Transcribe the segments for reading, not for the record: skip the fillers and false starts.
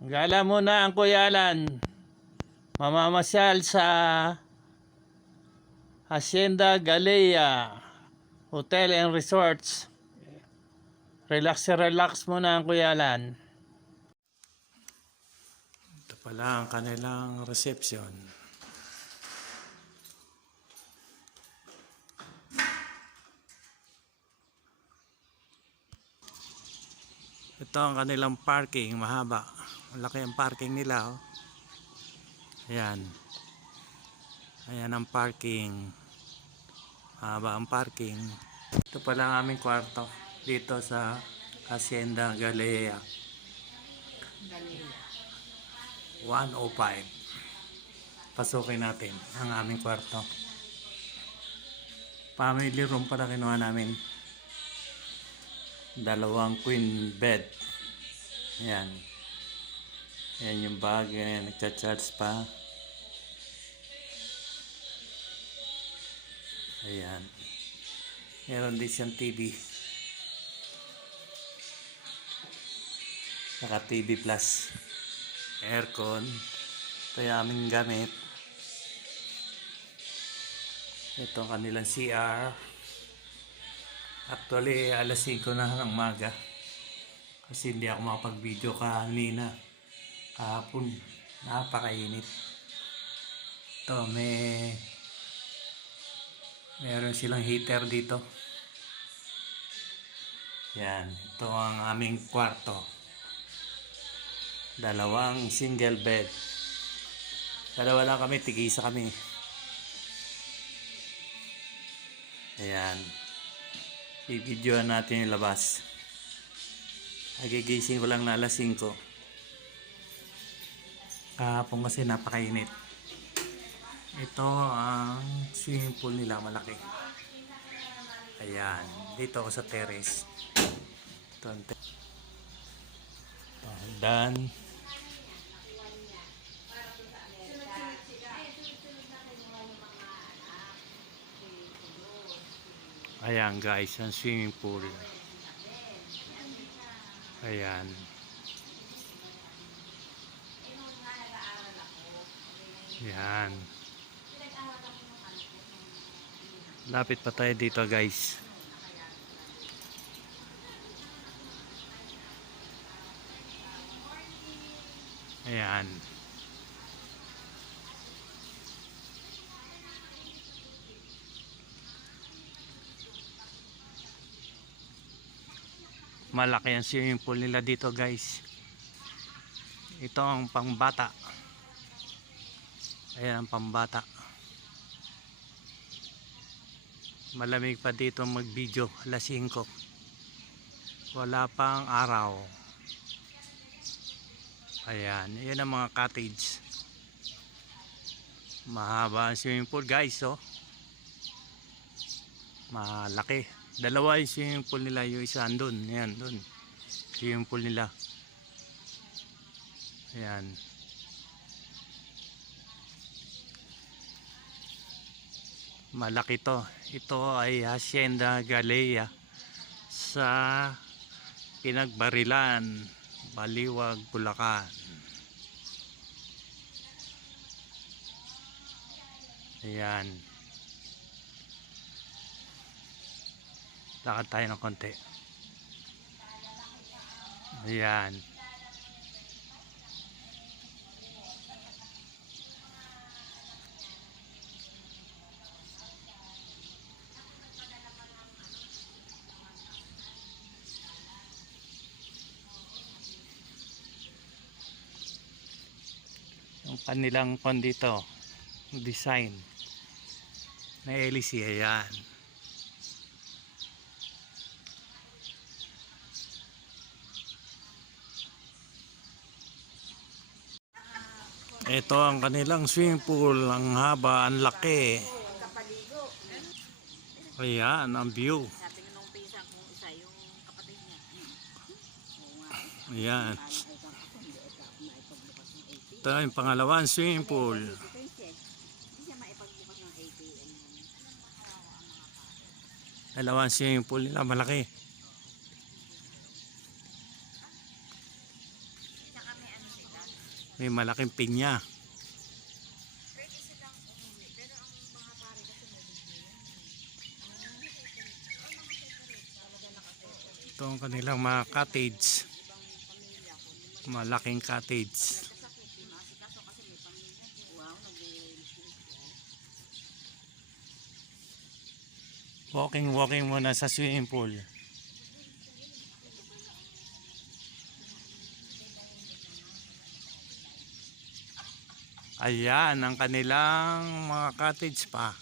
Gala muna ang Kuyalan. Mamamasyal sa Hacienda Galea Hotel and Resorts. Relax muna ang Kuyalan. Ito pala ang kanilang reception. Ito ang kanilang parking, mahaba. Malaki ang parking nila, oh. Ayan. Ayan ang parking. Mahaba ang parking. Ito pala ang aming kwarto dito sa Hacienda Galea 105. Pasukin natin ang aming kwarto. Family room pala kinuha namin. Dalawang queen bed. Ayan. Ayan yung bag. Ayan, nagcha-charge pa. Ayan. Meron din siyang TV. Saka TV plus. Aircon. Ito yung aming gamit. Ito ang kanilang CR. Actually, alas 5 na ng umaga. Kasi hindi ako makapag-video kanina. Kahapon. Napakainit. Ito, meron silang heater dito. Yan. Ito ang aming kwarto. Dalawang single bed. Dalawa lang kami, tig-isa kami. Ayan. I-videoan natin yung labas. Nagigising ko lang na alas 5. Kahapon kasi napakainit. Ito ang swimming pool nila, malaki. Ayan. Dito ako sa terrace. Ito ang dan. Ayan guys, ang swimming pool. Ayan. Ayan. Lapit pa tayo dito guys. Ayan. Malaki ang swimming pool nila dito guys. Ito ang pangbata. Ayan ang pambata. Malamig pa dito mag video alas 5. Wala pang araw. Ayan. Ayan ang mga cottage. Mahaba ang swimming pool guys, oh. Malaki. Dalawa yung swimming pool nila, yung isa andun. Ayan, dun. Swimming pool nila. Ayan. Malaki to. Ito ay Hacienda Galea sa Pinagbarilan, Baliwag, Bulacan. Ayan. Lakad tayo ng konti. Ayan. Yung kanilang dito, design na LC. Ayan. Ito ang kanilang swimming pool. Ang haba, ang laki. Ayan, ang view. Ayan. Ito yung pangalawang swimming pool. Dalawang swimming pool nila, malaki. May malaking pinya. Ito ang kanilang mga cottage. Malaking cottage. Walking muna sa swimming pool. Ayan ang kanilang mga cottage pa.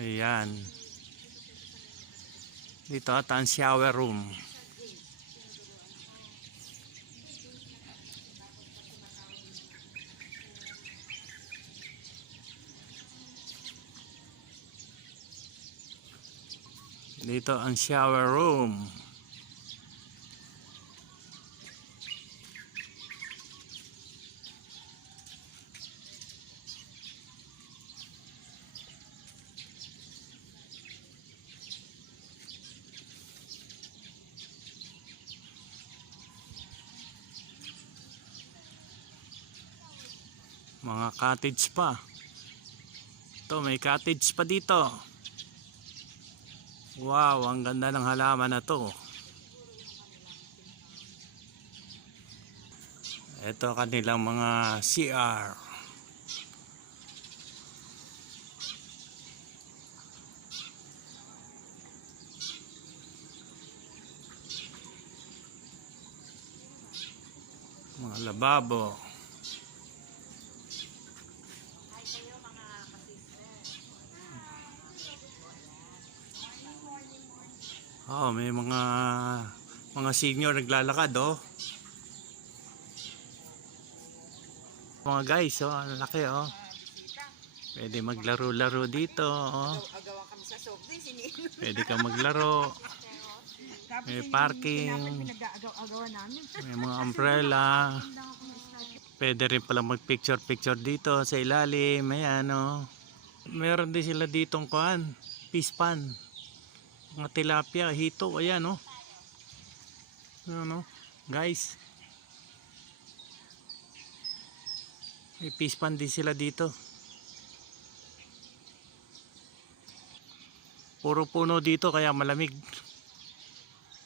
Ayan. Dito at ang shower room. Dito ang shower room. Mga cottage pa. Ito, may cottage pa dito. Wow, ang ganda ng halaman na to. Ito kanilang mga CR. Mga lababo. Oh, may mga senior naglalakad, oh. Mga guys, oh, ang laki, oh. Pwede maglaro-laro dito, oh. Pwede ka maglaro. May parking. May mga umbrella. Pwede rin pala mag-picture dito sa ilalim. Ayan, oh. Meron din sila ditong kuhan, fish pan. Mga tilapia, hito, ayan, oh. Ano, guys. May fish pan din sila dito. Puro puno dito kaya malamig.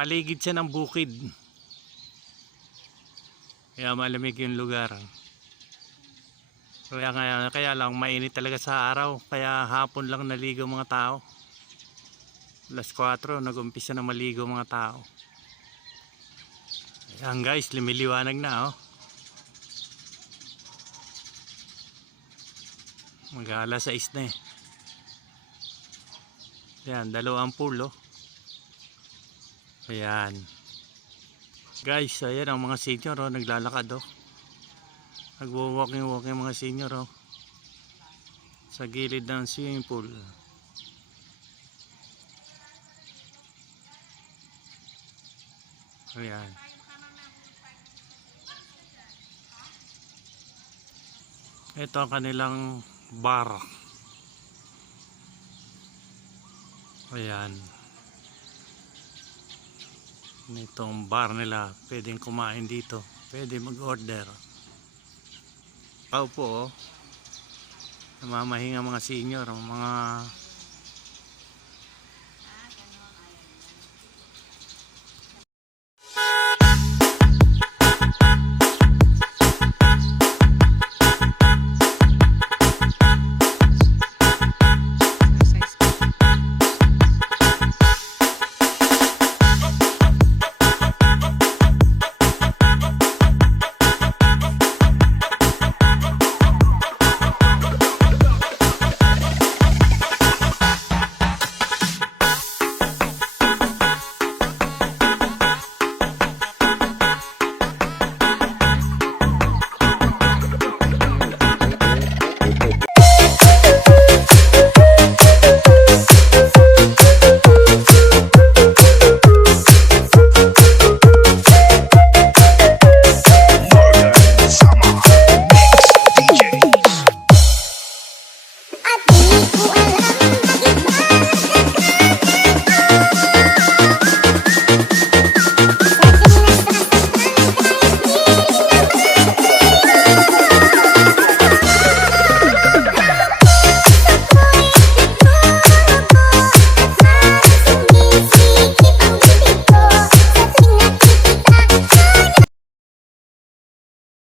Paligid siya ng bukid. Kaya malamig yung lugar. Kaya lang mainit talaga sa araw. Kaya hapon lang naligo mga tao. Alas 4 nag-umpisa na maligo mga tao. Ayan guys, lumiliwanag na, oh. Mag-alas 6 na, eh. Ayan, dalawang pool, oh. Ayan. Guys, ayan ang mga senior, oh, naglalakad, oh. Nagwo-walking mga senior, oh. Sa gilid ng swimming pool. Ayan. Ito ang kanilang bar. Ayan. Itong bar nila. Pwedeng kumain dito. Pwede mag-order. Paupo, oh. Namamahinga mga senior. Mga